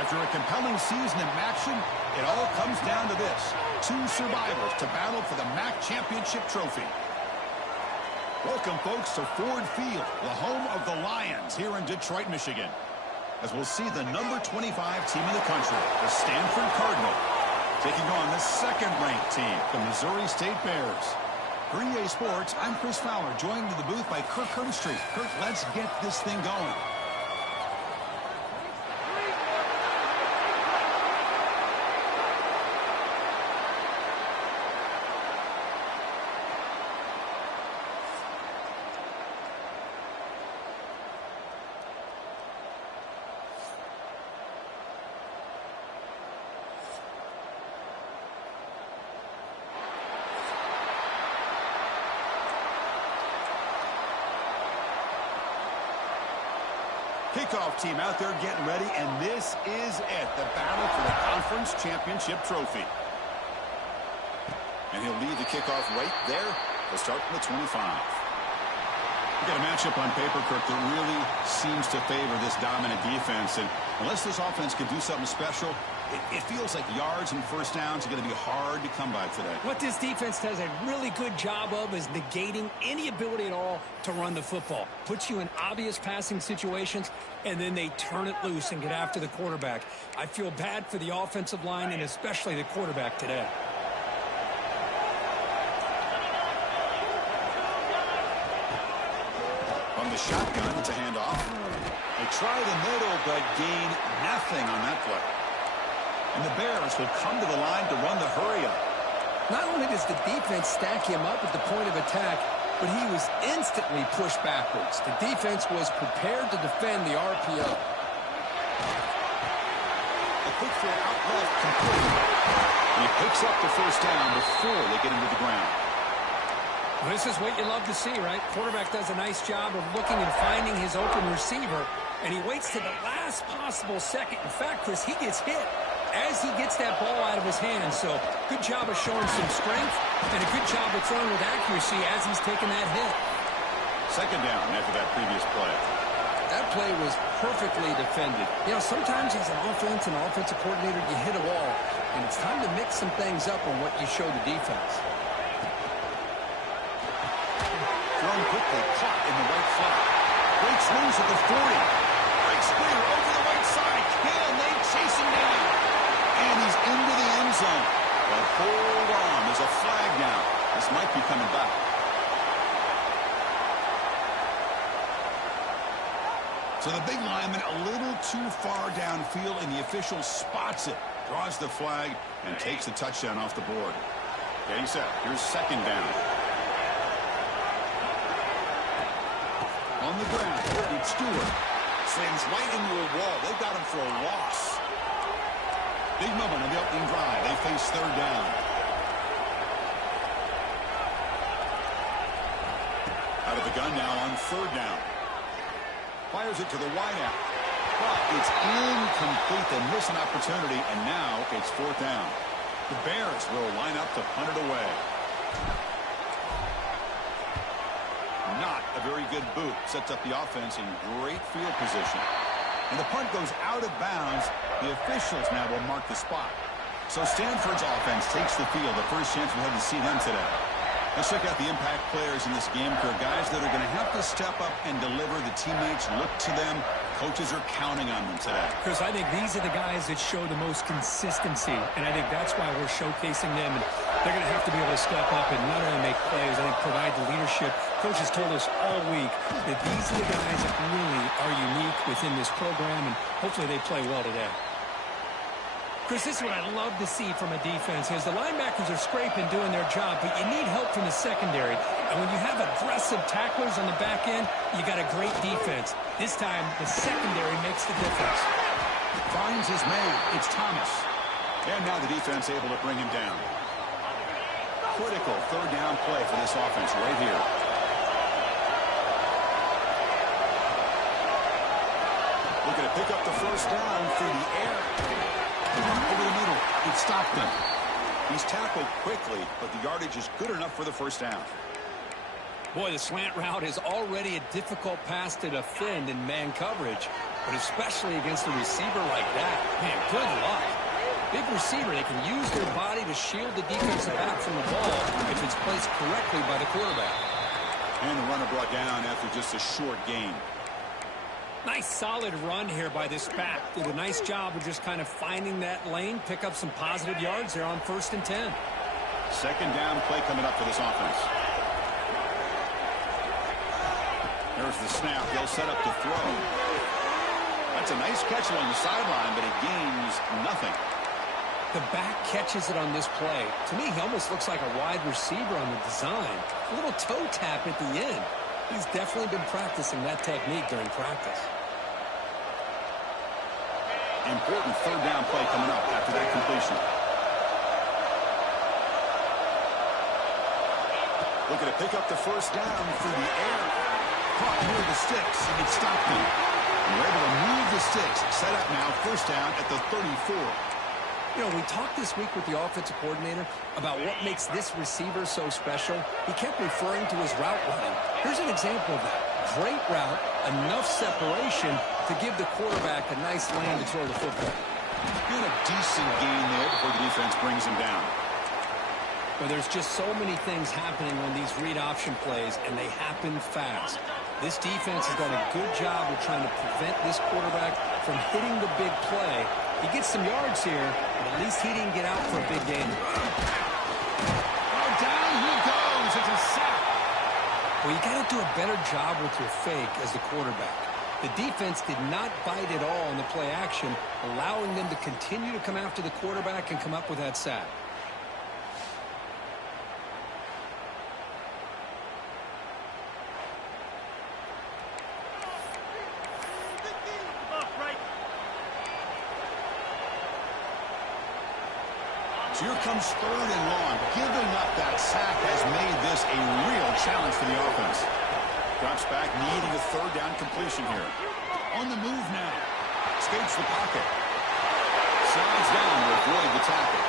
After a compelling season in action, it all comes down to this. Two survivors to battle for the MAC Championship trophy. Welcome, folks, to Ford Field, the home of the Lions here in Detroit, Michigan. As we'll see the number 25 team in the country, the Stanford Cardinal, taking on the second-ranked team, the Missouri State Bears. For EA Sports, I'm Chris Fowler, joined in the booth by Kirk Herbstreit. Kirk, let's get this thing going. Kickoff team out there getting ready, and this is it, the battle for the conference championship trophy. And he'll lead the kickoff right there. He'll start from the 25. We've got a matchup on paper, Kirk, that really seems to favor this dominant defense. And unless this offense can do something special, it feels like yards and first downs are going to be hard to come by today. What this defense does a really good job of is negating any ability at all to run the football. Puts you in obvious passing situations, and then they turn it loose and get after the quarterback. I feel bad for the offensive line and especially the quarterback today. From the shotgun, it's a handoff. They try the middle, but gain nothing on that play. And the Bears will come to the line to run the hurry-up. Not only does the defense stack him up at the point of attack, but he was instantly pushed backwards. The defense was prepared to defend the RPO. A quick throw out left, complete. And he picks up the first down before they get him to the ground. This is what you love to see, right? Quarterback does a nice job of looking and finding his open receiver, and he waits to the last possible second. In fact, Chris, he gets hit as he gets that ball out of his hands. So good job of showing some strength and a good job of throwing with accuracy as he's taking that hit. Second down after that previous play. That play was perfectly defended. You know, sometimes as an offensive coordinator, you hit a wall, and it's time to mix some things up on what you show the defense. Thrown quickly, caught in the right flat. Breaks loose at the 40. Breaks clear over the right side. Hill, they chase him down. And he's into the end zone. But hold on, there's a flag down. This might be coming back. So the big lineman a little too far downfield, and the official spots it, draws the flag, and takes the touchdown off the board. Getting set. Here's second down. On the ground, it's Stewart. Slams right into a wall. They've got him for a loss. Big moment on the opening drive. They face third down. Out of the gun now on third down. Fires it to the wideout. But it's incomplete. They miss an opportunity, and now it's fourth down. The Bears will line up to punt it away. Not a very good boot. Sets up the offense in great field position. And the punt goes out of bounds. The officials now will mark the spot. So Stanford's offense takes the field. The first chance we had to see them today. Let's check out the impact players in this game, for guys that are going to have to step up and deliver. The teammates look to them. Coaches are counting on them today. Chris, I think these are the guys that show the most consistency, and I think that's why we're showcasing them. And they're going to have to be able to step up and not only make plays, I think provide the leadership. Coach has told us all week that these are the guys that really are unique within this program, and hopefully they play well today. Chris, this is what I love to see from a defense is the linebackers are scraping, doing their job, but you need help from the secondary. And when you have aggressive tacklers on the back end, you got a great defense. This time, the secondary makes the difference. Finds his man. It's Thomas. And now the defense able to bring him down. Critical third down play for this offense right here. Looking to pick up the first down through the air. Over the middle. It stopped them. He's tackled quickly, but the yardage is good enough for the first down. Boy, the slant route is already a difficult pass to defend in man coverage. but especially against a receiver like that. Man, good luck. Big receiver, they can use their body to shield the defensive back from the ball if it's placed correctly by the quarterback. And the runner brought down after just a short gain. Nice solid run here by this back. Did a nice job of just kind of finding that lane, pick up some positive yards there on 1st and 10. Second down play coming up for this offense. There's the snap. They'll set up to throw. That's a nice catch along the sideline, but it gains nothing. The back catches it on this play. To me, he almost looks like a wide receiver on the design. A little toe tap at the end. He's definitely been practicing that technique during practice. Important third down play coming up after that completion. Looking to pick up the first down through the air. Caught near the sticks, and it stopped him. And we're able to move the sticks. Set up now, first down at the 34. You know, we talked this week with the offensive coordinator about what makes this receiver so special. He kept referring to his route running. Here's an example of that. Great route, enough separation to give the quarterback a nice lane to throw the football. Doing a decent gain there before the defense brings him down. But there's just so many things happening on these read option plays, and they happen fast. This defense has done a good job of trying to prevent this quarterback from hitting the big play. He gets some yards here, but at least he didn't get out for a big gain. Oh, down he goes. It's a sack. Well, you got to do a better job with your fake as the quarterback. The defense did not bite at all in the play action, allowing them to continue to come after the quarterback and come up with that sack. Here comes third and long. Giving up that sack has made this a real challenge for the offense. Drops back, needing a third down completion here. On the move now. Escapes the pocket. Slides down to avoid the tackle.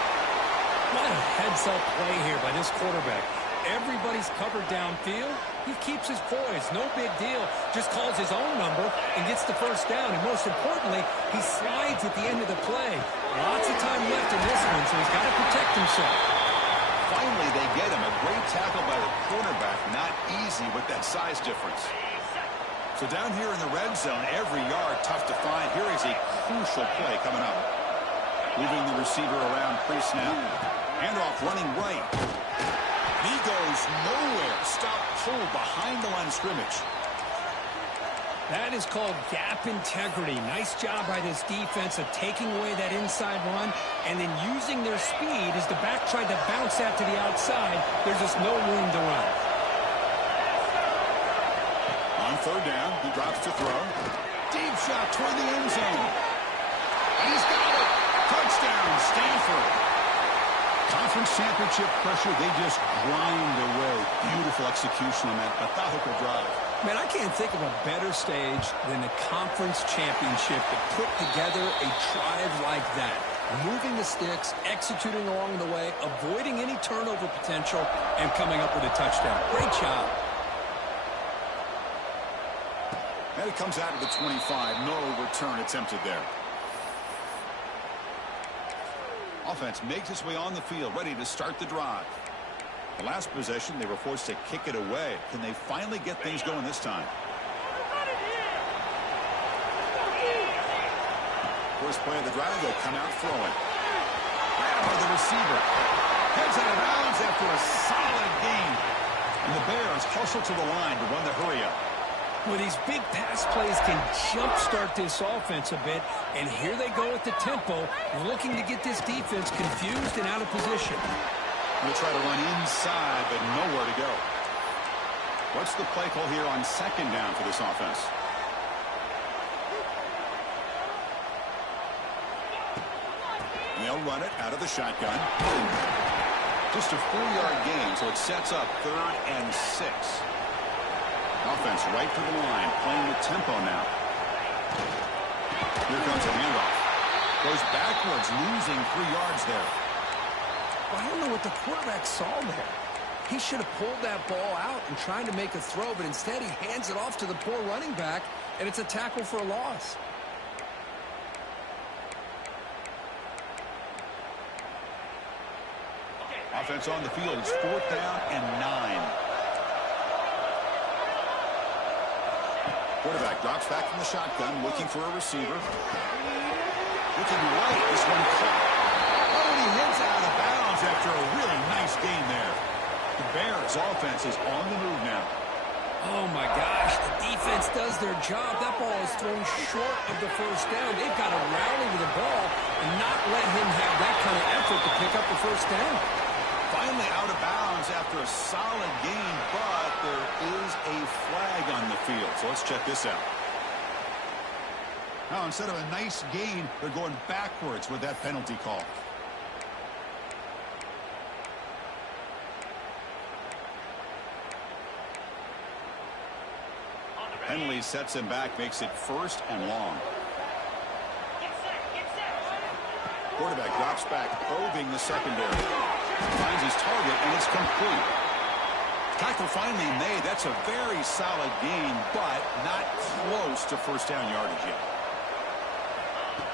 What a heads-up play here by this quarterback. Everybody's covered downfield. He keeps his poise. No big deal. Just calls his own number and gets the first down. And most importantly, he slides at the end of the play. Lots of time left in this one, so he's got to protect himself. Finally, they get him. A great tackle by the quarterback. Not easy with that size difference. So down here in the red zone, every yard tough to find. Here is a crucial play coming up. Moving the receiver around pre-snap. Handoff running right. He goes nowhere. Stop pull behind the line of scrimmage. That is called gap integrity. Nice job by this defense of taking away that inside run and then using their speed as the back tried to bounce that to the outside. There's just no room to run. On third down, he drops to throw. Deep shot toward the end zone. And he's got it. Touchdown, Stanford. Conference championship pressure, they just grind away. Beautiful execution on that methodical drive. Man, I can't think of a better stage than the conference championship to put together a drive like that. Moving the sticks, executing along the way, avoiding any turnover potential, and coming up with a touchdown. Great job. And it comes out of the 25. No return attempted there. Offense makes its way on the field, ready to start the drive. The last possession, they were forced to kick it away. Can they finally get things going this time? First play of the drive, they'll come out throwing. Right by the receiver. Heads out of bounds after a solid gain. And the Bears hustle to the line to run the hurry-up. Well, these big pass plays can jumpstart this offense a bit, and here they go at the tempo, looking to get this defense confused and out of position. They'll try to run inside, but nowhere to go. What's the play call here on second down for this offense? And they'll run it out of the shotgun. Just a 4-yard gain, so it sets up 3rd and 6. Offense right to the line, playing with tempo now. Here comes a handoff. Goes backwards, losing 3 yards there. I don't know what the quarterback saw there. He should have pulled that ball out and tried to make a throw, but instead he hands it off to the poor running back, and it's a tackle for a loss. Offense on the field. It's 4th down and 9. Quarterback drops back from the shotgun, looking for a receiver. Looking right. This one caught. Oh, and he heads out of bounds after a really nice gain there. The Bears' offense is on the move now. Oh, my gosh. The defense does their job. That ball is thrown short of the first down. They've got to rally to the ball and not let him have that kind of effort to pick up the first down. Finally out of bounds after a solid gain, but there is a flag on the field. So let's check this out. Now, instead of a nice gain, they're going backwards with that penalty call. Penalty sets him back, makes it 1st and long. Quarterback drops back, probing the secondary. Finds his target, and it's complete. Tackle finally made. That's a very solid gain, but not close to first down yardage yet.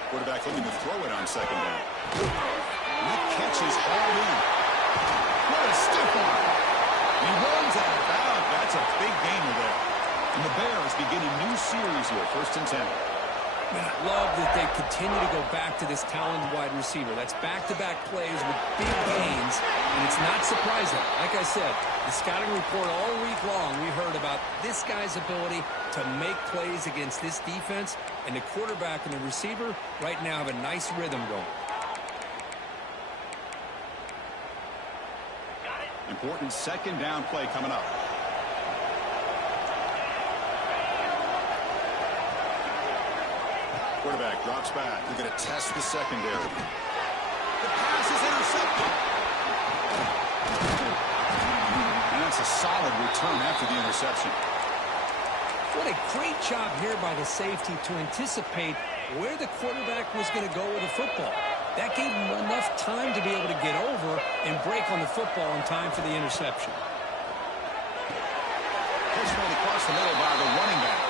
Quarterback looking to throw it on 2nd down. And that catch is hauled in. What a stiff arm. He runs out of bounds. That's a big gainer there. And the Bears begin a new series here, 1st and 10. Man, I love that they continue to go back to this talented wide receiver. That's back-to-back plays with big gains, and it's not surprising. Like I said, the scouting report all week long, we heard about this guy's ability to make plays against this defense, and the quarterback and the receiver right now have a nice rhythm going. Important 2nd down play coming up. Quarterback drops back. They're going to test the secondary. The pass is intercepted. And that's a solid return after the interception. What a great job here by the safety to anticipate where the quarterback was going to go with the football. That gave him enough time to be able to get over and break on the football in time for the interception. Push made across the middle by the running back.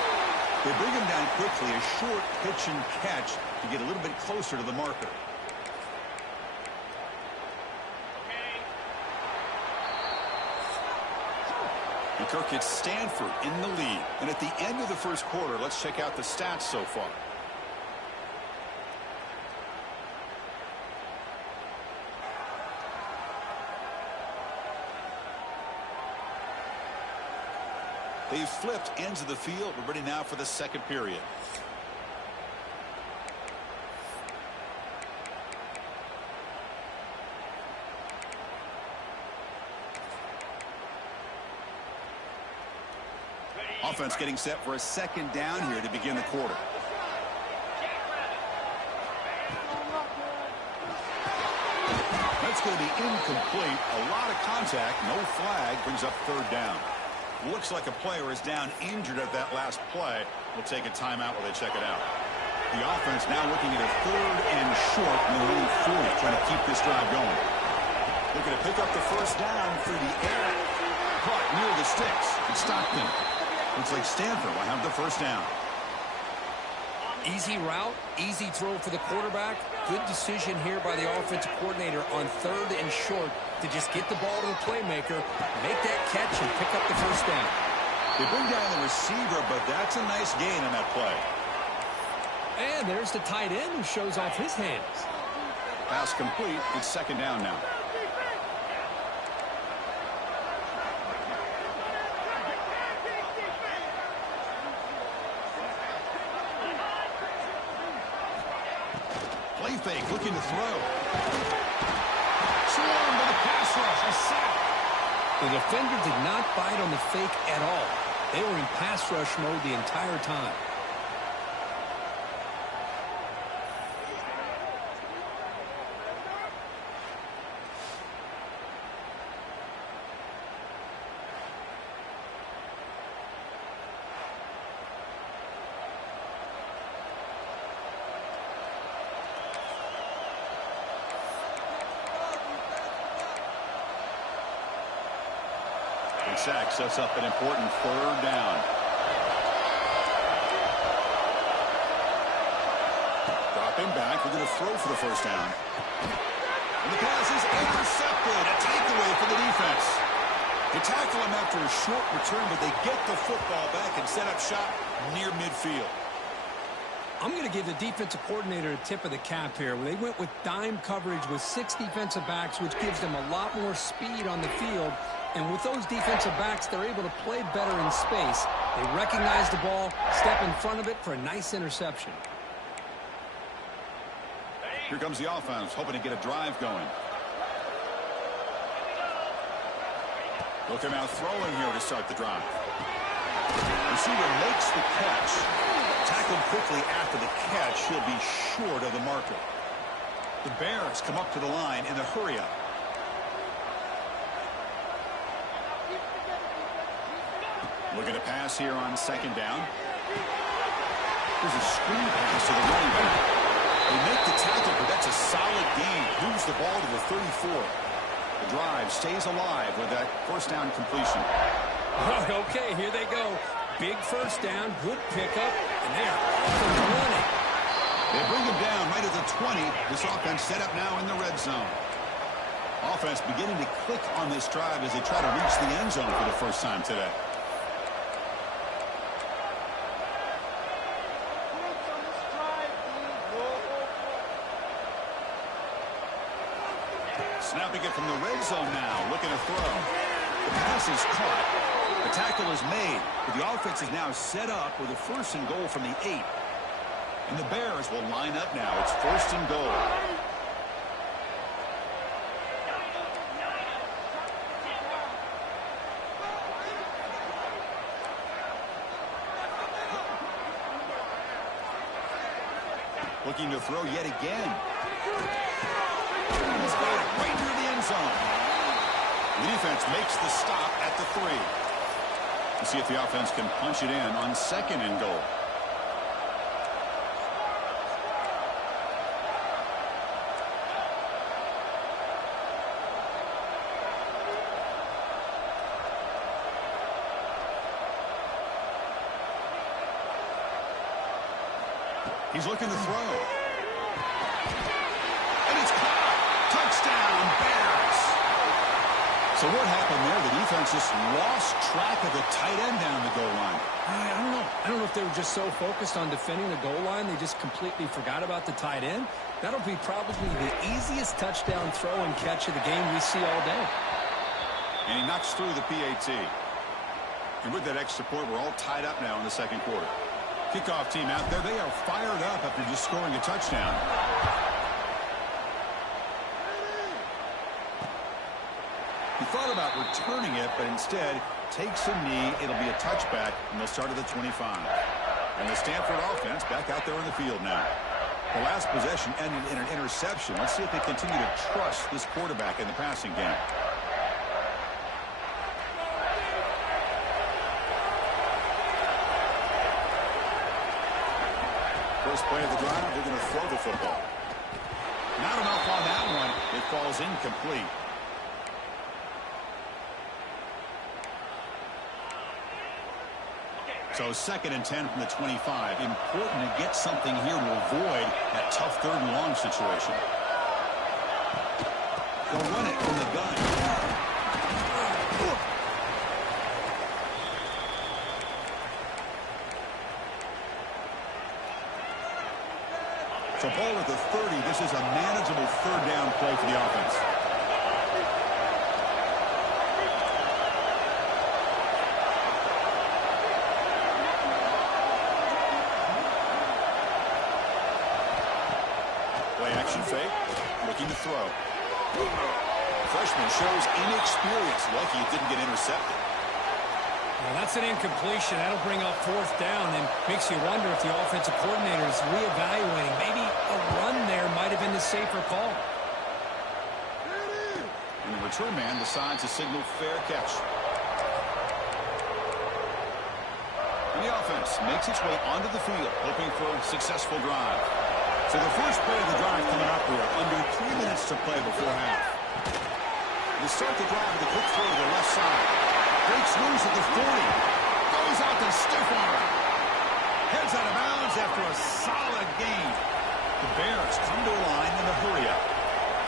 They bring him down quickly, a short pitch and catch to get a little bit closer to the marker. And Kirk gets Stanford in the lead. And at the end of the first quarter, let's check out the stats so far. They've flipped ends of the field. We're ready now for the 2nd period. Offense getting set for a 2nd down here to begin the quarter. That's going to be incomplete. A lot of contact. No flag. Brings up 3rd down. Looks like a player is down injured at that last play. We'll take a timeout while they check it out. The offense now looking at a 3rd and short in their own 40, trying to keep this drive going. Looking to pick up the first down through the air. Caught near the sticks. It's Stockton. Looks like Stanford will have the first down. Easy route, easy throw for the quarterback. Good decision here by the offensive coordinator on 3rd and short to just get the ball to the playmaker, make that catch, and pick up the first down. They bring down the receiver, but that's a nice gain on that play. And there's the tight end who shows off his hands. Pass complete. It's 2nd down now. Play fake, looking to throw. Swarmed by the pass rush. A sack. The defender did not bite on the fake at all. They were in pass rush mode the entire time. Sack sets up an important 3rd down. Dropping back. We're going to throw for the first down. And the pass is intercepted. A takeaway for the defense. They tackle him after a short return, but they get the football back and set up shop near midfield. I'm going to give the defensive coordinator a tip of the cap here. They went with dime coverage with 6 defensive backs, which gives them a lot more speed on the field. And with those defensive backs, they're able to play better in space. They recognize the ball, step in front of it for a nice interception. Here comes the offense, hoping to get a drive going. Look him out throwing here to start the drive. Receiver makes the catch. Tackled quickly after the catch. He'll be short of the marker. The Bears come up to the line in a hurry-up. Looking to pass here on second down. There's a screen pass to the running back. They make the tackle, but that's a solid gain. Moves the ball to the 34. The drive stays alive with that first down completion. Okay, here they go. Big first down, good pickup, and they're off and running. They bring him down right at the 20. This offense set up now in the red zone. Offense beginning to click on this drive as they try to reach the end zone for the first time today. Snapping it from the red zone now, looking to throw. The pass is caught. The tackle is made, but the offense is now set up with a first and goal from the 8. And the Bears will line up now. It's first and goal. Looking to throw yet again. He's got it right near the end zone. The defense makes the stop at the 3. Let's see if the offense can punch it in on second and goal. He's looking to throw. And it's caught. Touchdown, Bears. So what happened there? The defense just lost track of the tight end down the goal line. I don't know. I don't know if they were just so focused on defending the goal line, they just completely forgot about the tight end. That'll be probably the easiest touchdown throw and catch of the game we see all day. And he knocks through the PAT. And with that extra point, we're all tied up now in the second quarter. Kickoff team out there. They are fired up after just scoring a touchdown. He thought about returning it, but instead takes a knee. It'll be a touchback, and they'll start at the 25. And the Stanford offense back out there on the field now. The last possession ended in an interception. Let's see if they continue to trust this quarterback in the passing game. First play of the drive, they're going to throw the football. Not enough on that one. It falls incomplete. So second and 10 from the 25. Important to get something here to avoid that tough third and long situation. They'll run it from the gun. So ball at the 30. This is a manageable third down play for the offense. Play action fake. Looking to throw. Freshman shows inexperience. Lucky it didn't get intercepted. Well, that's an incompletion. That'll bring up fourth down and makes you wonder if the offensive coordinator is reevaluating. Maybe a run there might have been the safer call. And the return man decides to signal fair catch. And the offense makes its way onto the field, hoping for a successful drive. So the first play of the drive coming up here, under 3 minutes to play before half. They start the drive with a quick throw to the left side. Breaks loose at the 40. Goes out to stiff arm. Heads out of bounds after a solid gain. The Bears come to a line in a hurry-up.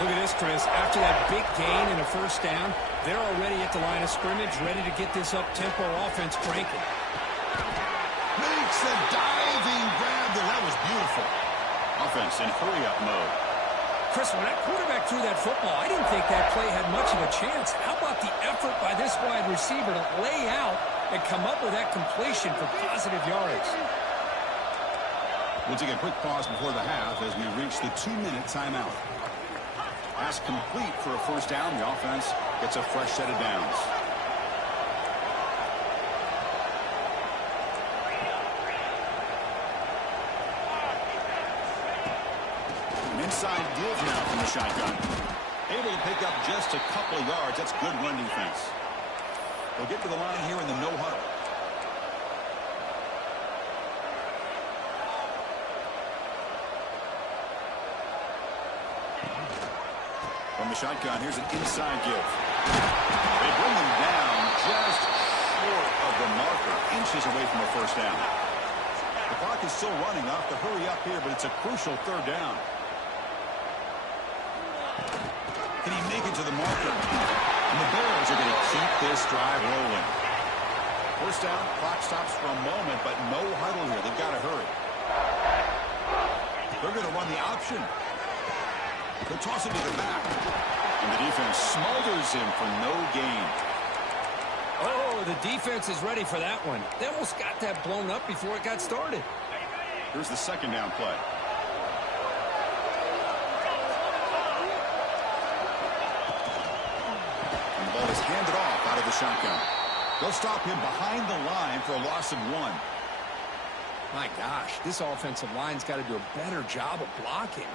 Look at this, Chris. After that big gain and a first down, they're already at the line of scrimmage, ready to get this up-tempo offense cranking. Makes a diving grab. That was beautiful. Offense in hurry-up mode. Chris, when that quarterback threw that football, I didn't think that play had much of a chance. How about the effort by this wide receiver to lay out and come up with that completion for positive yards? We'll take a quick pause before the half as we reach the 2-minute timeout. Pass complete for a first down. The offense gets a fresh set of downs. An inside give now from the shotgun. Able to pick up just a couple of yards. That's good run defense. They'll get to the line here in the no huddle. From the shotgun, here's an inside give. They bring him down just short of the marker, inches away from a first down. The clock is still running off to hurry up here, but it's a crucial third down. Can he make it to the marker? And the Bears are going to keep this drive rolling. First down, clock stops for a moment, but no huddle here. They've got to hurry. They're going to run the option. They'll toss it to the back. And the defense smothers him for no gain. Oh, the defense is ready for that one. They almost got that blown up before it got started. Here's the second down play. And the ball is handed off out of the shotgun. They'll stop him behind the line for a loss of 1. My gosh, this offensive line's got to do a better job of blocking.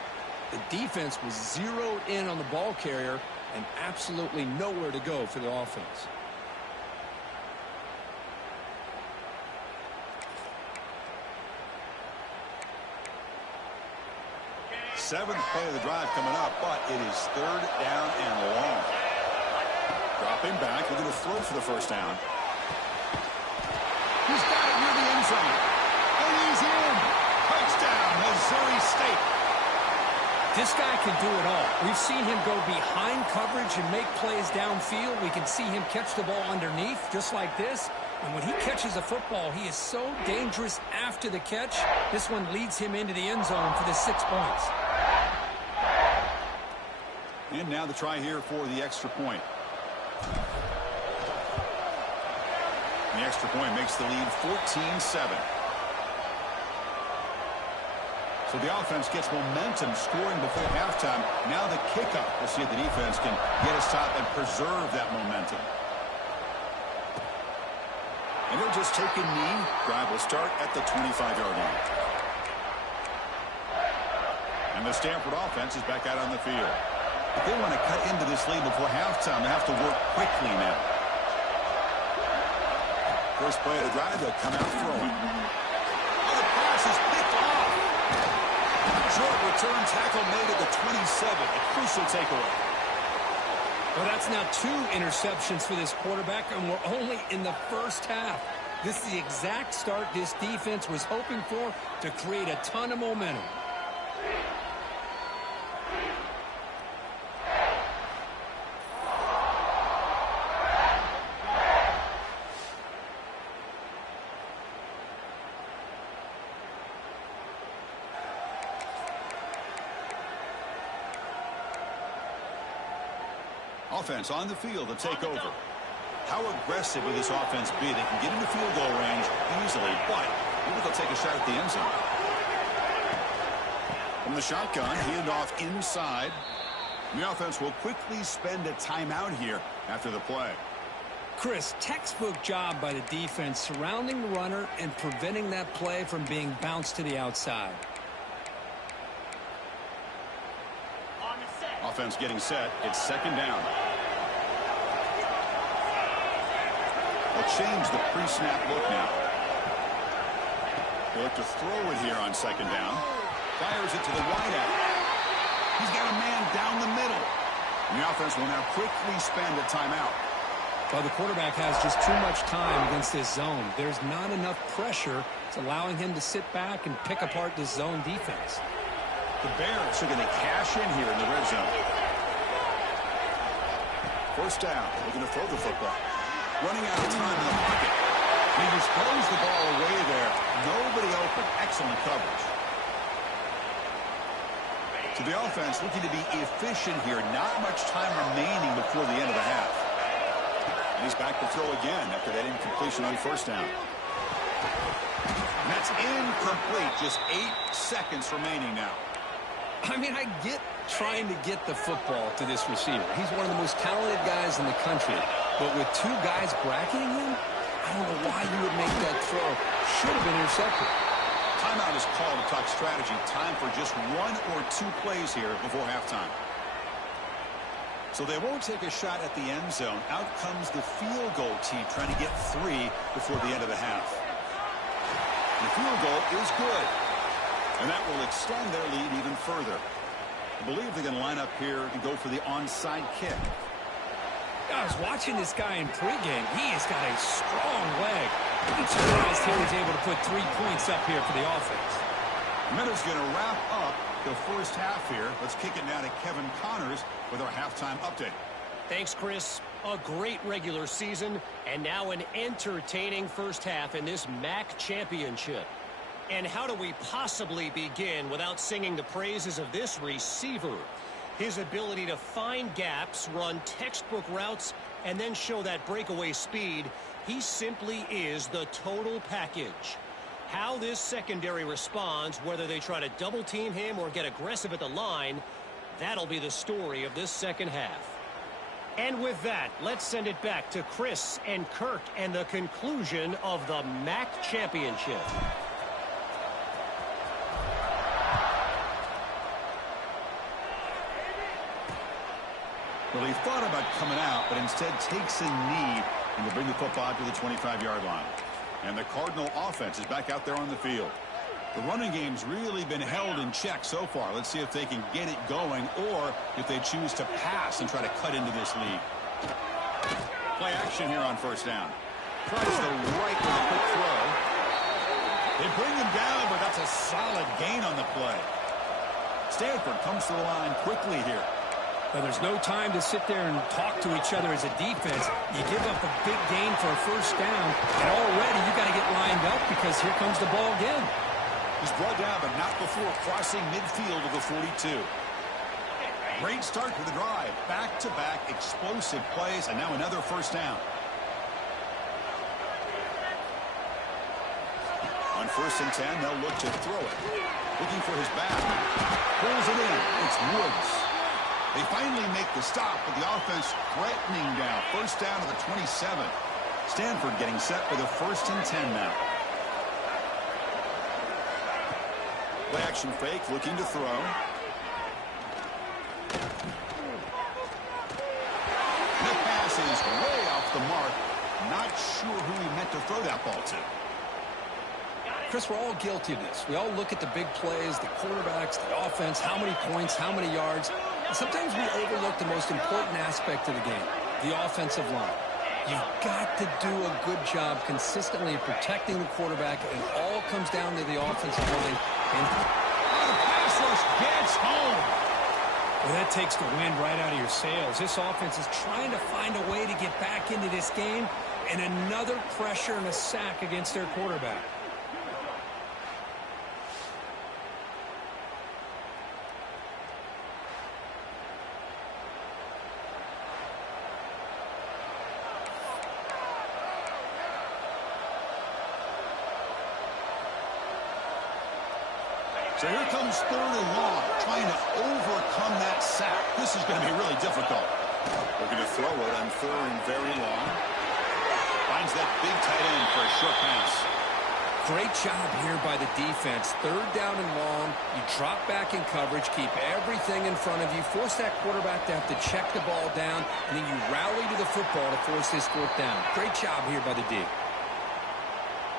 The defense was zeroed in on the ball carrier and absolutely nowhere to go for the offense. Seventh play of the drive coming up, but it is third down and long. Dropping back, we're going to throw for the first down. He's got it near the end zone. And he's in. Touchdown, Missouri State. This guy can do it all. We've seen him go behind coverage and make plays downfield. We can see him catch the ball underneath, just like this. And when he catches a football, he is so dangerous after the catch. This one leads him into the end zone for the 6 points. And now the try here for the extra point. And the extra point makes the lead 14-7. So the offense gets momentum scoring before halftime. Now the kickoff. We'll see if the defense can get a stop and preserve that momentum. And they'll just take a knee. Drive will start at the 25-yard line. And the Stanford offense is back out on the field. If they want to cut into this lead before halftime, they have to work quickly now. First play of the drive, they'll come out throwing. Oh, the pass is picked off. Short return tackle made at the 27. A crucial takeaway. Well, that's now 2 interceptions for this quarterback, and we're only in the first half. This is the exact start this defense was hoping for to create a ton of momentum. Offense on the field to take over. How aggressive will this offense be? They can get into field goal range easily, but maybe they'll take a shot at the end zone. From the shotgun, handoff inside. And the offense will quickly spend a timeout here after the play. Chris, textbook job by the defense surrounding the runner and preventing that play from being bounced to the outside. Offense getting set. It's second down. They'll change the pre-snap look now. They look to throw it here on second down. Fires it to the wideout. He's got a man down the middle. And the offense will now quickly spend a timeout. Well, the quarterback has just too much time against this zone. There's not enough pressure. It's allowing him to sit back and pick apart this zone defense. The Bears are going to cash in here in the red zone. First down, looking to throw the football. Running out of time in the pocket. He just throws the ball away there. Nobody open. Excellent coverage. So the offense looking to be efficient here. Not much time remaining before the end of the half. And he's back to throw again after that incompletion on first down. And that's incomplete. Just 8 seconds remaining now. I mean, I get trying to get the football to this receiver. He's one of the most talented guys in the country. But with 2 guys bracketing him, I don't know why you would make that throw. Should have been intercepted. Timeout is called to talk strategy. Time for just 1 or 2 plays here before halftime. So they won't take a shot at the end zone. Out comes the field goal team trying to get 3 before the end of the half. The field goal is good. And that will extend their lead even further. I believe they're going to line up here and go for the onside kick. I was watching this guy in pregame. He has got a strong leg. I'm surprised he was able to put 3 points up here for the offense. Minute's going to wrap up the first half here. Let's kick it now to Kevin Connors with our halftime update. Thanks, Chris. A great regular season, and now an entertaining first half in this MAC championship. And how do we possibly begin without singing the praises of this receiver? His ability to find gaps, run textbook routes, and then show that breakaway speed. He simply is the total package. How this secondary responds, whether they try to double team him or get aggressive at the line, that'll be the story of this second half. And with that, let's send it back to Chris and Kirk and the conclusion of the MAC championship. Well, he thought about coming out, but instead takes a knee and will bring the football to the 25-yard line. And the Cardinal offense is back out there on the field. The running game's really been held in check so far. Let's see if they can get it going or if they choose to pass and try to cut into this lead. Play action here on first down. Tries the right with a quick throw. They bring him down, but that's a solid gain on the play. Stanford comes to the line quickly here. Now, there's no time to sit there and talk to each other as a defense. You give up a big gain for a first down, and already you got to get lined up because here comes the ball again. He's brought down, but not before crossing midfield of the 42. Great start to the drive. Back-to-back explosive plays, and now another first down. On 1st and 10, they'll look to throw it. Looking for his back. Pulls it in. It's Woods. They finally make the stop, but the offense threatening down. First down to the 27. Stanford getting set for the 1st and 10 now. Play action fake, looking to throw. And the pass is way off the mark. Not sure who he meant to throw that ball to. Chris, we're all guilty of this. We all look at the big plays, the quarterbacks, the offense, how many points, how many yards. And sometimes we overlook the most important aspect of the game, the offensive line. You've got to do a good job consistently protecting the quarterback, and it all comes down to the offensive line. And the pass rush gets home. Well, that takes the wind right out of your sails. This offense is trying to find a way to get back into this game, and another pressure and a sack against their quarterback. So here comes 3rd and long, trying to overcome that sack. This is going to be really difficult. Looking to throw it on 3rd and very long. Finds that big tight end for a short pass. Great job here by the defense. 3rd down and long. You drop back in coverage, keep everything in front of you, force that quarterback to have to check the ball down, and then you rally to the football to force this 4th down. Great job here by the D.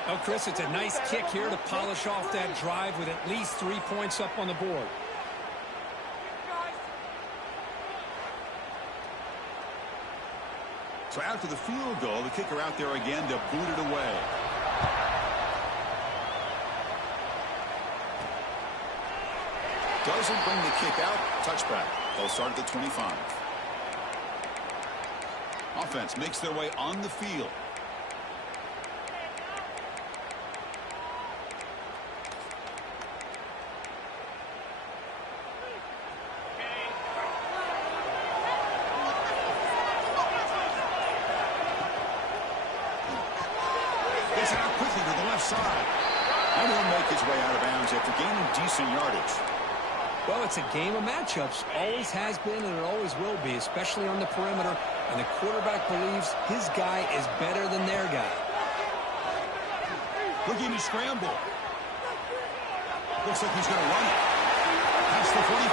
Oh, Chris, it's a nice kick here to polish off that drive with at least 3 points up on the board. So after the field goal, the kicker out there again to boot it away. Doesn't bring the kick out. Touchback. They'll start at the 25. Offense makes their way on the field. Gets it out quickly to the left side. And he'll make his way out of bounds after gaining decent yardage. Well, it's a game of matchups. Always has been and it always will be, especially on the perimeter. And the quarterback believes his guy is better than their guy. Looking to scramble. Looks like he's going to run it. That's the 45.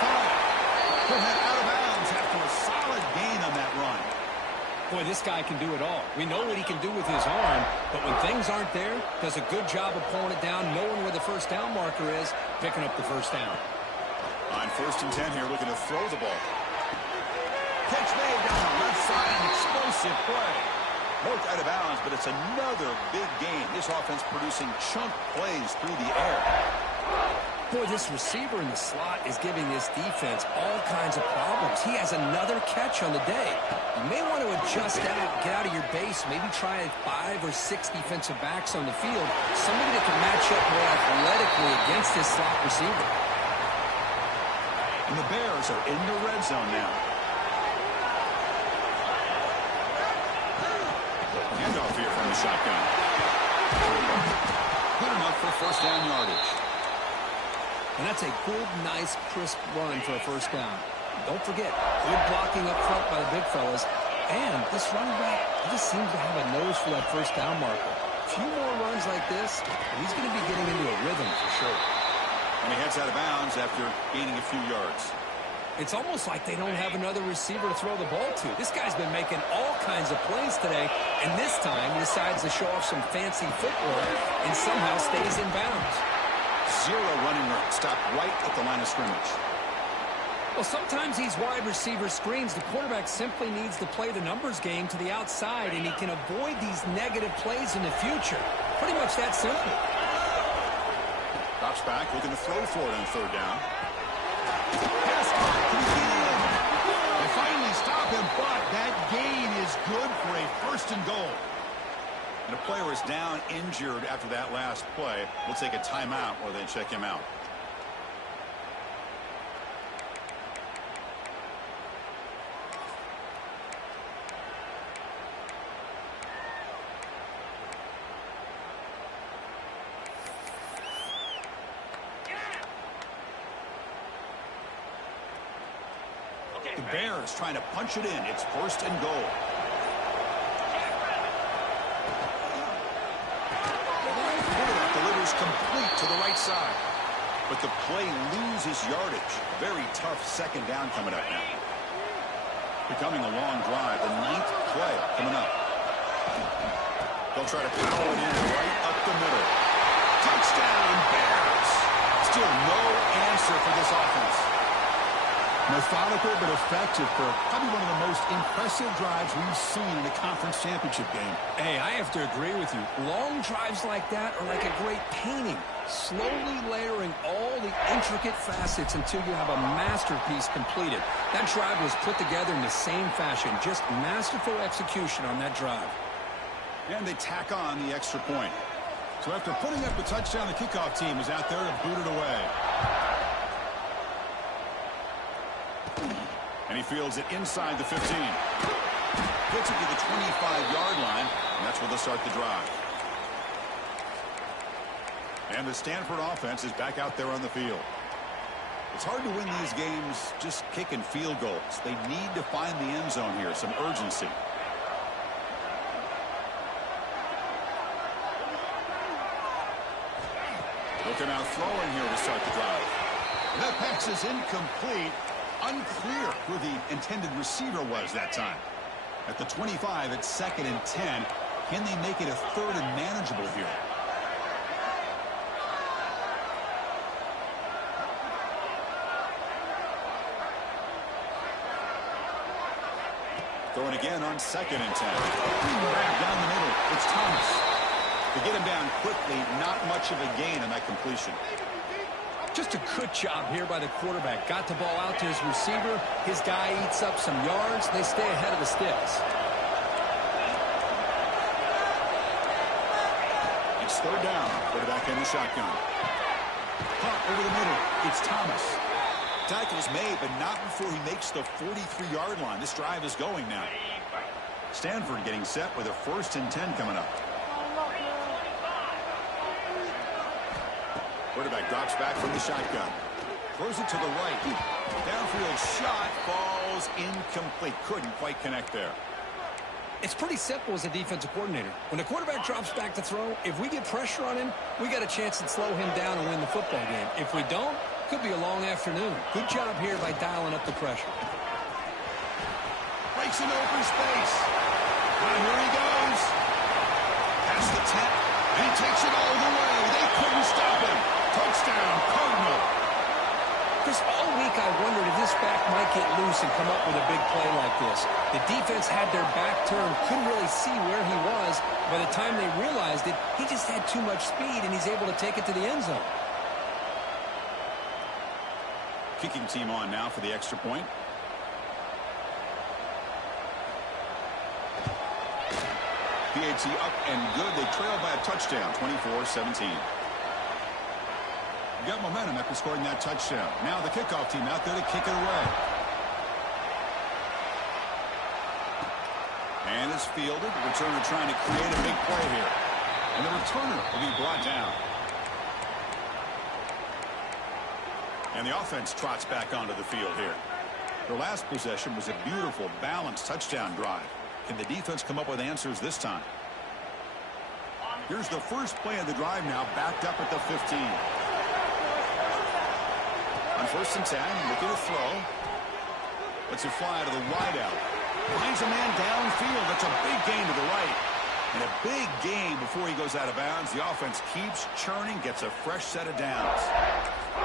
He'll head out of bounds after a solid gain on that run. Boy, this guy can do it all. We know what he can do with his arm, but when things aren't there, does a good job of pulling it down, knowing where the first down marker is, picking up the first down. On 1st and 10 here, looking to throw the ball. Catch made down the left side, an explosive play. Broke out of bounds, but it's another big gain. This offense producing chunk plays through the air. Boy, this receiver in the slot is giving this defense all kinds of problems. He has another catch on the day. You may want to adjust out, get out of your base, maybe try 5 or 6 defensive backs on the field, somebody that can match up more athletically against this slot receiver. And the Bears are in the red zone now. Handoff here from the shotgun. Good enough for first down yardage. And that's a good, nice, crisp run for a first down. Don't forget, good blocking up front by the big fellas. And this running back, he just seems to have a nose for that first down marker. A few more runs like this, and he's going to be getting into a rhythm for sure. And he heads out of bounds after gaining a few yards. It's almost like they don't have another receiver to throw the ball to. This guy's been making all kinds of plays today, and this time he decides to show off some fancy footwork and somehow stays in bounds. 0 running room, stopped right at the line of scrimmage. Well, sometimes these wide receiver screens, the quarterback simply needs to play the numbers game to the outside, and he can avoid these negative plays in the future. Pretty much that simple. Drops back, looking to throw for it on 3rd down. They finally stop him, but that gain is good for a 1st and goal. And a player is down injured after that last play. We'll take a timeout or they check him out. The Bears trying to punch it in. It's 1st and goal. Quarterback delivers complete to the right side. But the play loses yardage. Very tough 2nd down coming up now. Becoming a long drive. The 9th play coming up. They'll try to power it in right up the middle. Touchdown, Bears. Still no answer for this offense. Methodical but effective for probably one of the most impressive drives we've seen in a conference championship game. Hey, I have to agree with you. Long drives like that are like a great painting. Slowly layering all the intricate facets until you have a masterpiece completed. That drive was put together in the same fashion. Just masterful execution on that drive. And they tack on the extra point. So after putting up a touchdown, the kickoff team is out there to boot it away. And he fields it inside the 15. Gets it to the 25-yard line, and that's where they'll start the drive. And the Stanford offense is back out there on the field. It's hard to win these games just kicking field goals. They need to find the end zone here, some urgency. Looking out throwing here to start the drive. That pass is incomplete. Unclear who the intended receiver was that time. At the 25, it's 2nd and 10. Can they make it a 3rd and manageable here? Throwing again on 2nd and 10. Back down the middle. It's Thomas. To get him down quickly, not much of a gain on that completion. Just a good job here by the quarterback. Got the ball out to his receiver. His guy eats up some yards. They stay ahead of the sticks. third down. Quarterback in the shotgun. Punt over the middle. It's Thomas. Tackle's made, but not before he makes the 43-yard line. This drive is going now. Stanford getting set with a 1st and 10 coming up. Quarterback drops back from the shotgun. Throws it to the right. Downfield shot falls incomplete. Couldn't quite connect there. It's pretty simple as a defensive coordinator. When the quarterback drops back to throw, if we get pressure on him, we got a chance to slow him down and win the football game. If we don't, could be a long afternoon. Good job here by dialing up the pressure. Breaks into open space. And here he goes. Past the 10. And he takes it all the way. They couldn't stop him. Touchdown, Cardinal. Chris, all week I wondered if this back might get loose and come up with a big play like this. The defense had their back turned, couldn't really see where he was. By the time they realized it, he just had too much speed, and he's able to take it to the end zone. Kicking team on now for the extra point. PAT up and good. They trail by a touchdown, 24-17. Got momentum after scoring that touchdown. Now the kickoff team out there to kick it away. And it's fielded. The returner trying to create a big play here. And the returner will be brought down. And the offense trots back onto the field here. Their last possession was a beautiful, balanced touchdown drive. Can the defense come up with answers this time? Here's the first play of the drive now, backed up at the 15. On 1st and 10, looking to throw. Lets it fly to the wideout. Finds a man downfield. That's a big gain to the right. And a big gain before he goes out of bounds. The offense keeps churning, gets a fresh set of downs.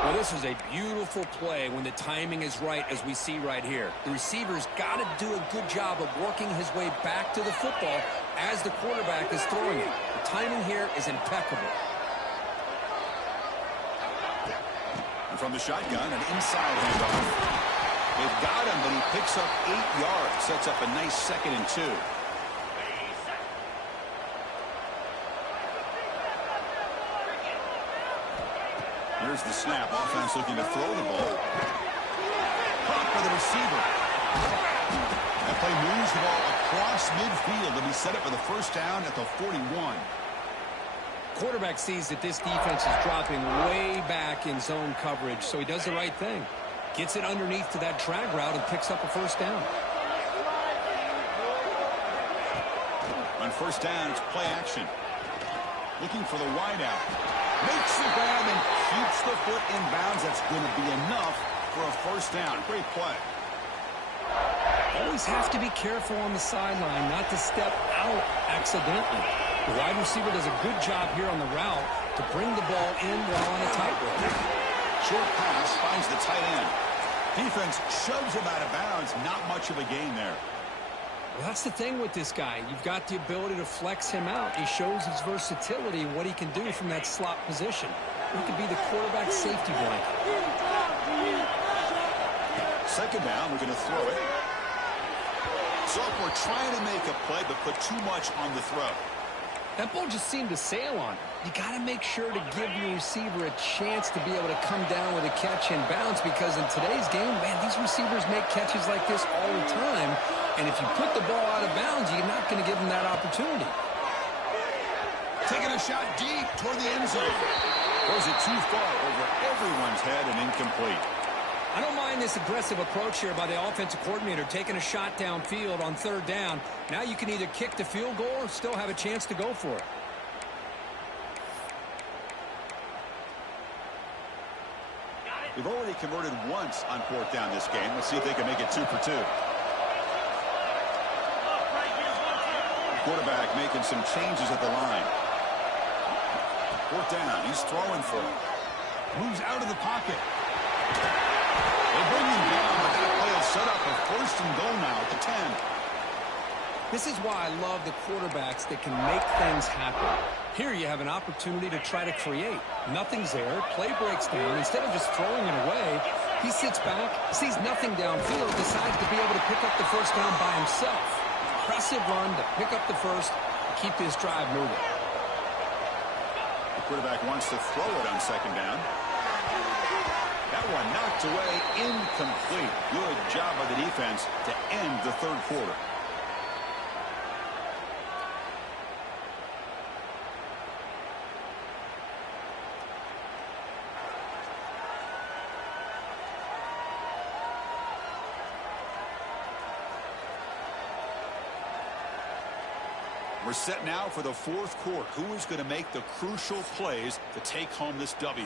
Well, this is a beautiful play when the timing is right, as we see right here. The receiver's got to do a good job of working his way back to the football as the quarterback is throwing it. The timing here is impeccable. And from the shotgun, an inside handoff. They've got him, but he picks up 8 yards. Sets up a nice 2nd and 2. Here's the snap. Offense looking to throw the ball. Caught by the receiver. That play moves the ball across midfield to be set up for the 1st down at the 41. Quarterback sees that this defense is dropping way back in zone coverage, so he does the right thing. Gets it underneath to that drag route and picks up a 1st down. On 1st down, it's play action. Looking for the wideout. Makes the grab and keeps the foot in bounds. That's going to be enough for a 1st down. Great play. Always have to be careful on the sideline not to step out accidentally. The wide receiver does a good job here on the route to bring the ball in while on a tightrope. Short pass finds the tight end. Defense shoves him out of bounds. Not much of a gain there. Well, that's the thing with this guy. You've got the ability to flex him out. He shows his versatility and what he can do from that slot position. He could be the quarterback safety blanket. 2nd down, we're going to throw it. Sophomore trying to make a play, but put too much on the throw. That ball just seemed to sail on him. You got to make sure to give your receiver a chance to be able to come down with a catch and bounce, because in today's game, man, these receivers make catches like this all the time. And if you put the ball out of bounds, you're not going to give them that opportunity. Taking a shot deep toward the end zone. Throws it too far over everyone's head and incomplete. I don't mind this aggressive approach here by the offensive coordinator, taking a shot downfield on 3rd down. Now you can either kick the field goal or still have a chance to go for it. They've already converted once on 4th down this game. Let's see if they can make it 2 for 2. Quarterback making some changes at the line. 4th down. He's throwing for it. Moves out of the pocket. They bring him down, but that play is set up a 1st and goal now at the 10. This is why I love the quarterbacks that can make things happen. Here you have an opportunity to try to create. Nothing's there. Play breaks down. Instead of just throwing it away, he sits back, sees nothing downfield, decides to be able to pick up the 1st down by himself. Impressive run to pick up the 1st, keep this drive moving. Quarterback wants to throw it on second down. That one knocked away, incomplete. Good job by the defense to end the third quarter. We're set now for the fourth quarter. Who is going to make the crucial plays to take home this W?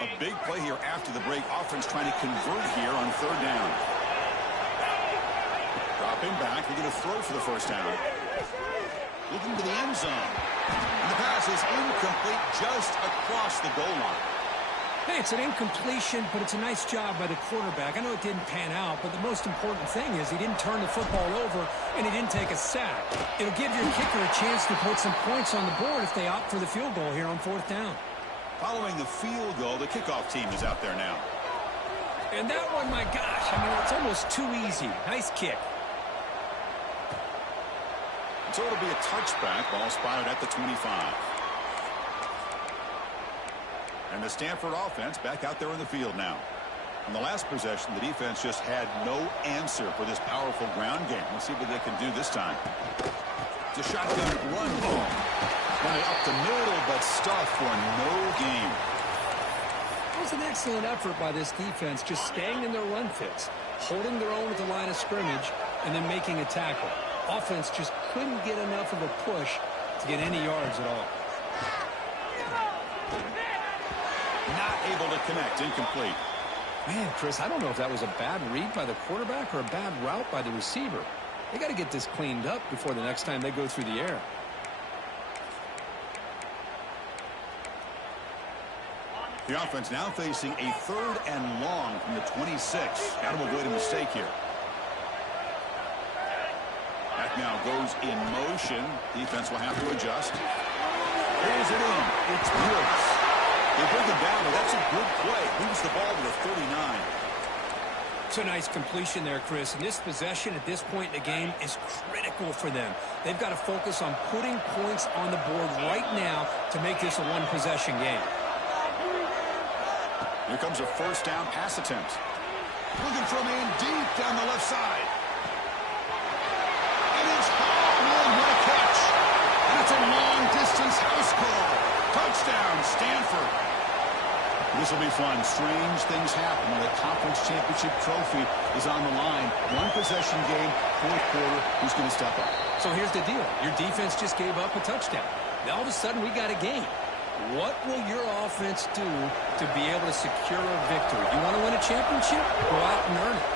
A big play here after the break. Offense trying to convert here on third down. Dropping back. They're going to throw for the first down. Looking to the end zone. And the pass is incomplete just across the goal line. Hey, it's an incompletion, but it's a nice job by the quarterback. I know it didn't pan out, but the most important thing is he didn't turn the football over and he didn't take a sack. It'll give your kicker a chance to put some points on the board if they opt for the field goal here on fourth down. Following the field goal, the kickoff team is out there now. And that one, my gosh, I mean, it's almost too easy. Nice kick. So it'll be a touchback. Ball spotted at the 25. And the Stanford offense back out there in the field now. On the last possession, the defense just had no answer for this powerful ground game. Let's see what they can do this time. It's a shotgun run ball. Running up the middle, but stuffed for no gain. It was an excellent effort by this defense, just staying in their run fits, holding their own at the line of scrimmage, and then making a tackle. Offense just couldn't get enough of a push to get any yards at all. Not able to connect. Incomplete. Man, Chris, I don't know if that was a bad read by the quarterback or a bad route by the receiver. They got to get this cleaned up before the next time they go through the air. The offense now facing a third and long from the 26. Got to avoid a mistake here. That now goes in motion. Defense will have to adjust. Pulls it in. It's Woods. They bring him down, but that's a good play. Moves the ball to the 39. It's a nice completion there, Chris. And this possession at this point in the game is critical for them. They've got to focus on putting points on the board right now to make this a one-possession game. Here comes a first down pass attempt. Looking for a man deep down the left side. And it's home in. What a catch. And it's a long-distance house call. Touchdown, Stanford. This will be fun. Strange things happen when the conference championship trophy is on the line. One-possession game, fourth quarter. Who's going to step up? So here's the deal. Your defense just gave up a touchdown. Now all of a sudden we got a game. What will your offense do to be able to secure a victory? You want to win a championship? Go out and earn it.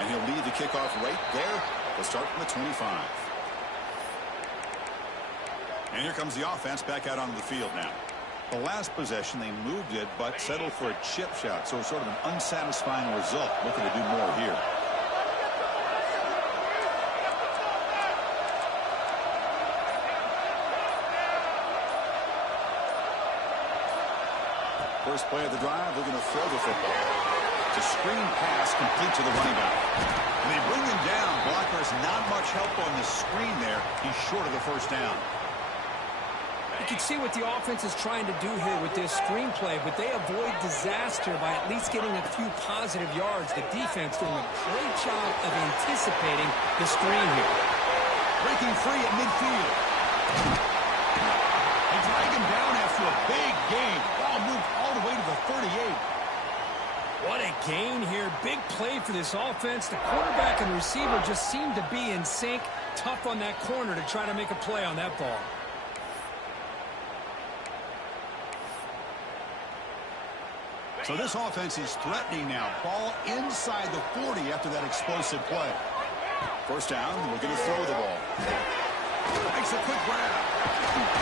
And he'll lead the kickoff right there. They'll start from the 25. And here comes the offense back out onto the field now. The last possession, they moved it, but settled for a chip shot. So it's sort of an unsatisfying result. Looking to do more here. First play of the drive, they're going to throw the football. It's a screen pass complete to the running back. And they bring him down. Blocker's not much help on the screen there. He's short of the first down. You can see what the offense is trying to do here with this screenplay, but they avoid disaster by at least getting a few positive yards. The defense doing a great job of anticipating the screen here. Breaking free at midfield. They drag him down after a big gain. Ball moved all the way to the 38. What a gain here. Big play for this offense. The quarterback and receiver just seem to be in sync. Tough on that corner to try to make a play on that ball. So this offense is threatening now. Ball inside the 40 after that explosive play. First down, we're going to throw the ball. Makes a quick grab.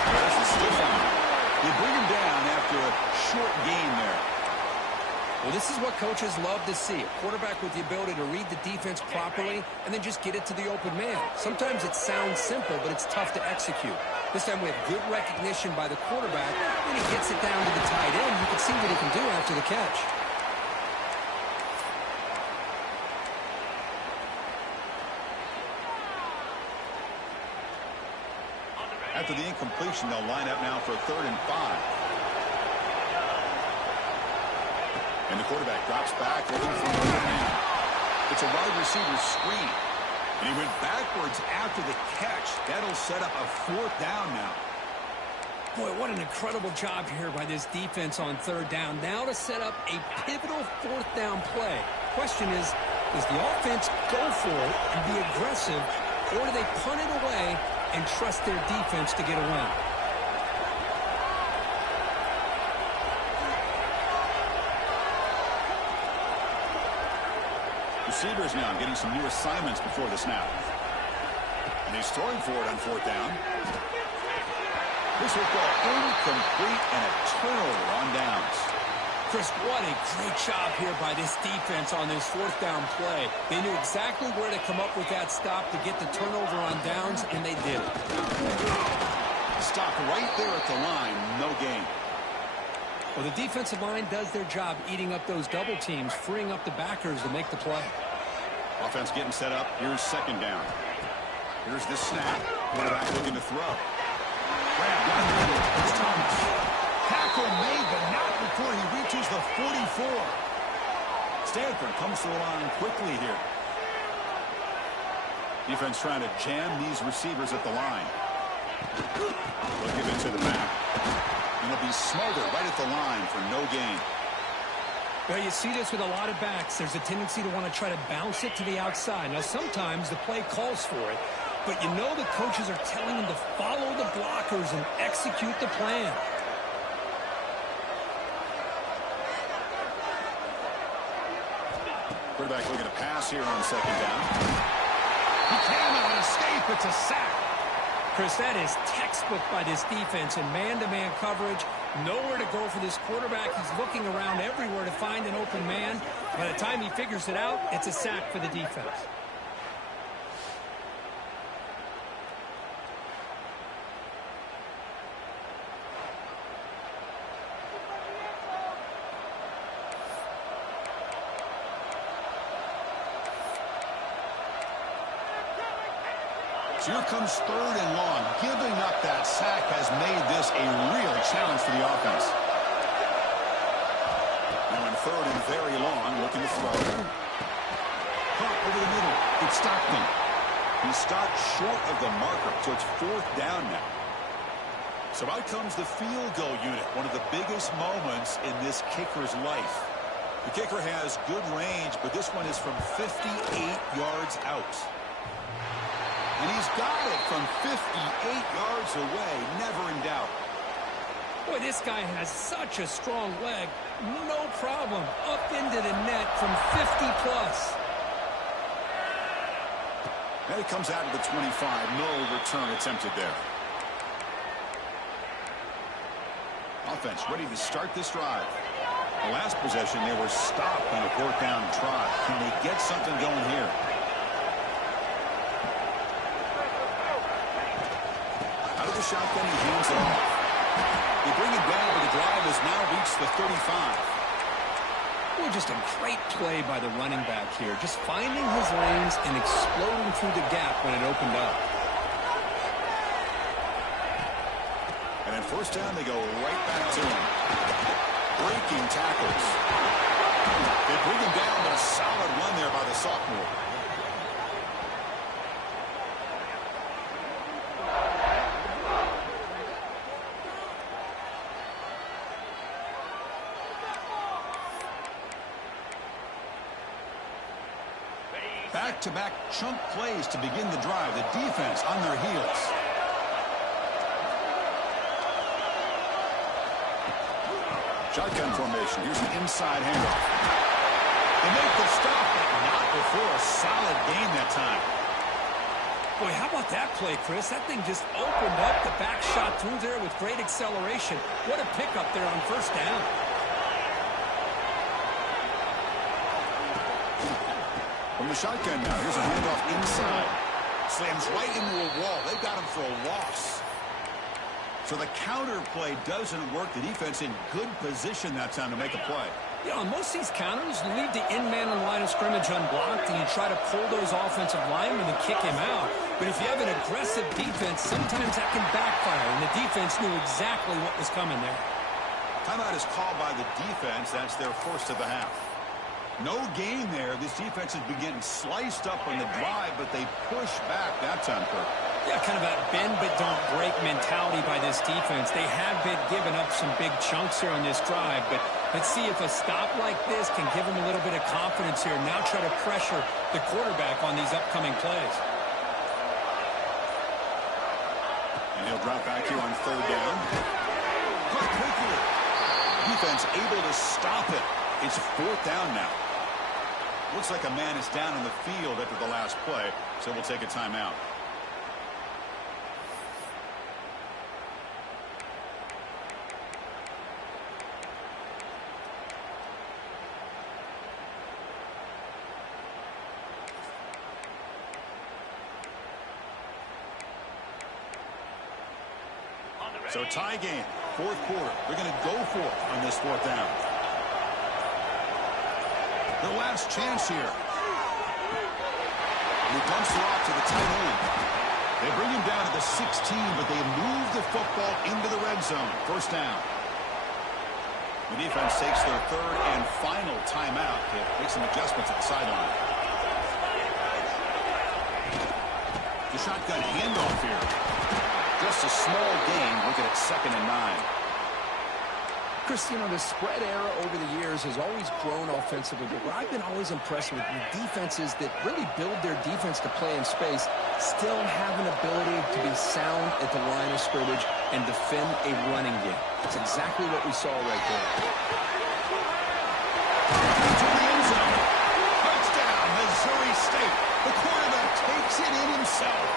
There's the stiff arm. They bring him down after a short gain there. Well, this is what coaches love to see. A quarterback with the ability to read the defense properly and then just get it to the open man. Sometimes it sounds simple, but it's tough to execute. This time we have good recognition by the quarterback, and he gets it down to the tight end. You can see what he can do after the catch. After the incompletion, they'll line up now for 3rd and 5. And the quarterback drops back, looking for another man. It's a wide receiver screen. And he went backwards after the catch. That'll set up a 4th down now. Boy, what an incredible job here by this defense on 3rd down. Now to set up a pivotal 4th down play. Question is, does the offense go for it and be aggressive, or do they punt it away and trust their defense to get a win? Receivers now getting some new assignments before the snap. And he's throwing for it on 4th down. This will go incomplete and a turnover on downs. Chris, what a great job here by this defense on this 4th down play. They knew exactly where to come up with that stop to get the turnover on downs, and they did it. Stop right there at the line, no gain. Well, the defensive line does their job eating up those double teams, freeing up the backers to make the play. Offense getting set up. Here's 2nd down. Here's the snap. Quarterback looking to throw. Grab down the middle. It's Thomas. Tackle made, but not before he reaches the 44. Stanford comes to the line quickly here. Defense trying to jam these receivers at the line. They'll give it to the back. And they'll be smothered right at the line for no gain. Well, you see this with a lot of backs. There's a tendency to want to try to bounce it to the outside. Now, sometimes the play calls for it, but you know the coaches are telling them to follow the blockers and execute the plan. Quarterback looking to pass here on 2nd down. He cannot escape. It's a sack. Chris, that is textbook by this defense in man-to-man coverage. Nowhere to go for this quarterback. He's looking around everywhere to find an open man. By the time he figures it out, it's a sack for the defense. So here comes 3rd and long. Giving up that sack has made this a real challenge for the offense. Now in 3rd and very long, looking to throw. Caught over the middle. It's Stockton. He stopped short of the marker, so it's 4th down now. So out comes the field goal unit, one of the biggest moments in this kicker's life. The kicker has good range, but this one is from 58 yards out. And he's got it from 58 yards away, never in doubt. Boy, this guy has such a strong leg. No problem. Up into the net from 50-plus. And it comes out to the 25. No return attempted there. Offense ready to start this drive. The last possession, they were stopped on a 4th down try. Can they get something going here? Out of the shotgun, he hands it off. They bring it down, but the drive has now reached the 35. Well, just a great play by the running back here. Just finding his lanes and exploding through the gap when it opened up. And at 1st down, they go right back to him. Breaking tackles. They bring him down, but a solid run there by the sophomore. Back-to-back chunk plays to begin the drive. The defense on their heels. Shotgun formation. Here's an inside handoff. They make the stop, but not before a solid gain that time. Boy, how about that play, Chris? That thing just opened up. The back shot through there with great acceleration. What a pickup there on 1st down. From the shotgun now, here's a handoff inside. Slams right into a wall. They got him for a loss. So the counter play doesn't work. The defense in good position that time to make a play. Yeah, on most of these counters, you leave the in-man on the line of scrimmage unblocked, and you try to pull those offensive linemen and kick him out. But if you have an aggressive defense, sometimes that can backfire, and the defense knew exactly what was coming there. Timeout is called by the defense. That's their first of the half. No gain there. This defense has been getting sliced up on the drive, but they push back that time, Kirk. Yeah, kind of a bend but don't break mentality by this defense. They have been giving up some big chunks here on this drive, but let's see if a stop like this can give them a little bit of confidence here. Now try to pressure the quarterback on these upcoming plays. And he'll drop back here on third down. Caught quickly. Defense able to stop it. It's fourth down now. Looks like a man is down on the field after the last play, so we'll take a timeout. So tie game, fourth quarter. They're going to go for it on this fourth down. Their last chance here. He dumps it off to the tight end. They bring him down to the 16, but they move the football into the red zone. First down. The defense takes their third and final timeout to make some adjustments at the sideline. The shotgun handoff here. Just a small gain. Looking at 2nd and 9. Chris, you know, the spread era over the years has always grown offensively, but what I've been always impressed with defenses that really build their defense to play in space still have an ability to be sound at the line of scrimmage and defend a running game. That's exactly what we saw right there. To the end zone. Touchdown, Missouri State. The quarterback takes it in himself.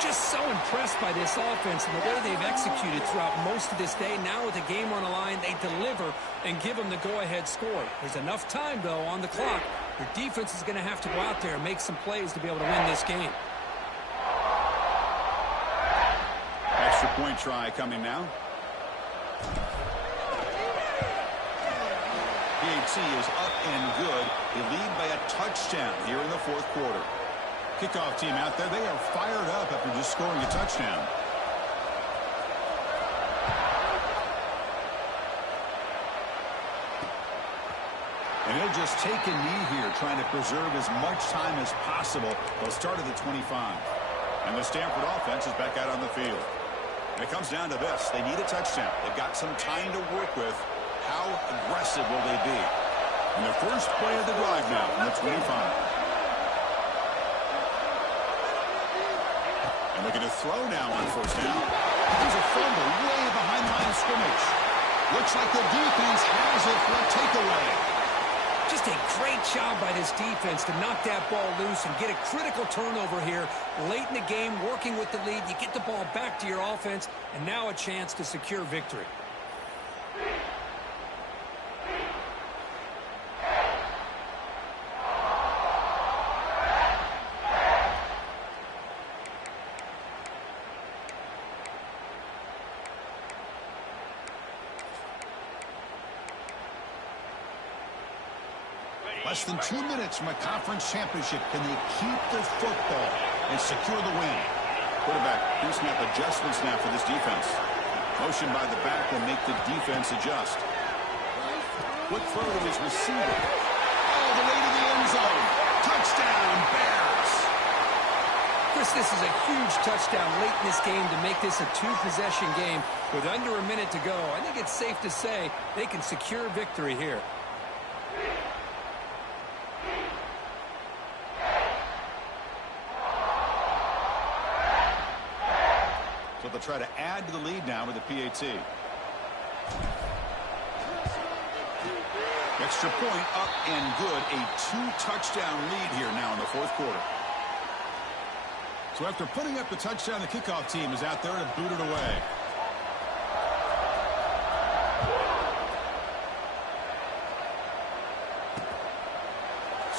Just so impressed by this offense and the way they've executed throughout most of this day. Now with the game on the line, they deliver and give them the go-ahead score. There's enough time, though, on the clock. Your defense is going to have to go out there and make some plays to be able to win this game. Extra point try coming now. PAT is up and good. They lead by a touchdown here in the fourth quarter. Kickoff team out there, they are fired up after just scoring a touchdown. And he'll just take a knee here, trying to preserve as much time as possible. They'll start at the 25. And the Stanford offense is back out on the field. And it comes down to this. They need a touchdown. They've got some time to work with. How aggressive will they be? And the first play of the drive now on the 25. Looking to throw now on first down. There's a fumble way behind the line of scrimmage. Looks like the defense has it for a takeaway. Just a great job by this defense to knock that ball loose and get a critical turnover here late in the game, working with the lead. You get the ball back to your offense, and now a chance to secure victory. Less than 2 minutes from a conference championship. Can they keep the football and secure the win? Quarterback pre-snap adjustments now for this defense. Motion by the back will make the defense adjust. Quick throw to his receiver. All the way to the end zone. Touchdown, Bears. Chris, this is a huge touchdown late in this game to make this a two-possession game with under a minute to go. I think it's safe to say they can secure victory here. So they'll try to add to the lead now with the PAT. Extra point up and good. A 2-touchdown lead here now in the fourth quarter. So after putting up the touchdown, the kickoff team is out there to boot it away.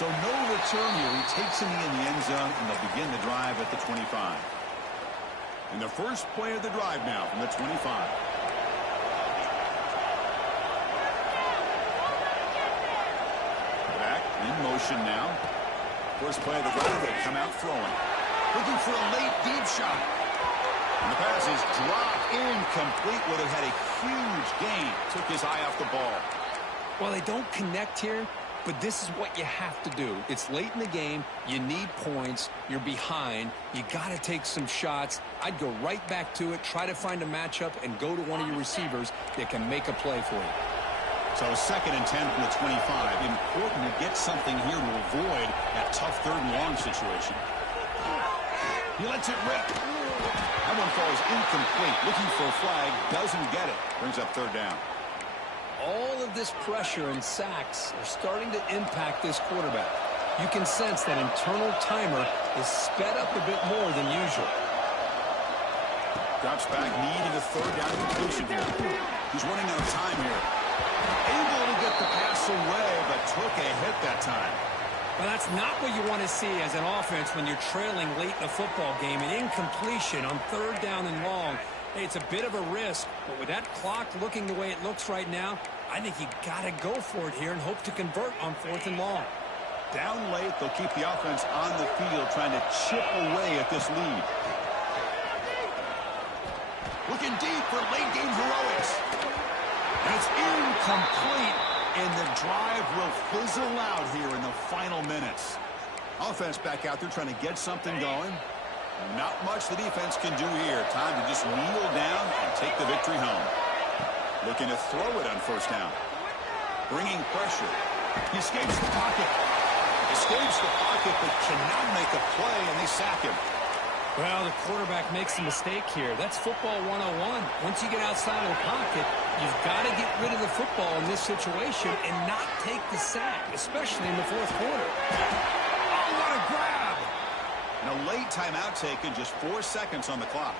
So no return here. He takes him in the end zone, and they'll begin the drive at the 25. And the first play of the drive now from the 25. Back in motion now. First play of the drive, they come out throwing. Looking for a late deep shot. And the pass is dropped incomplete. Would have had a huge gain. Took his eye off the ball. Well, they don't connect here, but this is what you have to do. It's late in the game. You need points. You're behind. You got to take some shots. I'd go right back to it, try to find a matchup, and go to one of your receivers that can make a play for you. So 2nd and 10 from the 25. Important to get something here to avoid that tough 3rd and long situation. He lets it rip. That one falls incomplete. Looking for a flag. Doesn't get it. Brings up 3rd down. All of this pressure and sacks are starting to impact this quarterback. You can sense that internal timer is sped up a bit more than usual. Drops back, needing a 3rd down completion here. He's running out of time here. Able to get the pass away, but took a hit that time. Well, that's not what you want to see as an offense when you're trailing late in a football game. An incompletion on 3rd down and long. Hey, it's a bit of a risk, but with that clock looking the way it looks right now, I think you got to go for it here and hope to convert on 4th and long. Down late, they'll keep the offense on the field, trying to chip away at this lead. Looking deep for late-game heroics. And it's incomplete, and the drive will fizzle out here in the final minutes. Offense back out there trying to get something going. Not much the defense can do here. Time to just kneel down and take the victory home. Looking to throw it on 1st down. Bringing pressure. He escapes the pocket. Escapes the pocket, but cannot make a play, and they sack him. Well, the quarterback makes a mistake here. That's football 101. Once you get outside of the pocket, you've got to get rid of the football in this situation and not take the sack, especially in the 4th quarter. Oh, what a grab! And a late timeout taken, just 4 seconds on the clock.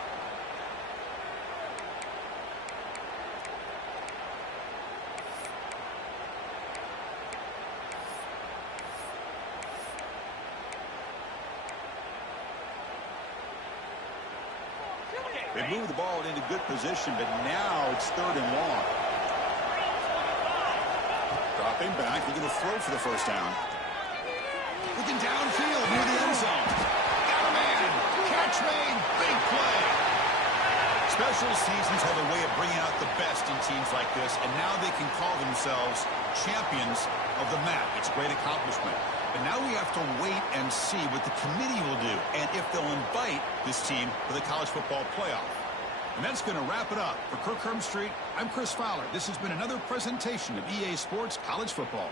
They move the ball into good position, but now it's 3rd and long. Dropping back, looking to throw for the 1st down. Looking downfield near the end zone. Got a man. Catch made. Big play. Special seasons have a way of bringing out the best in teams like this, and now they can call themselves champions of the MAC. It's a great accomplishment. And now we have to wait and see what the committee will do and if they'll invite this team to the college football playoff. And that's going to wrap it up. For Kirk Herbstreit, I'm Chris Fowler. This has been another presentation of EA Sports College Football.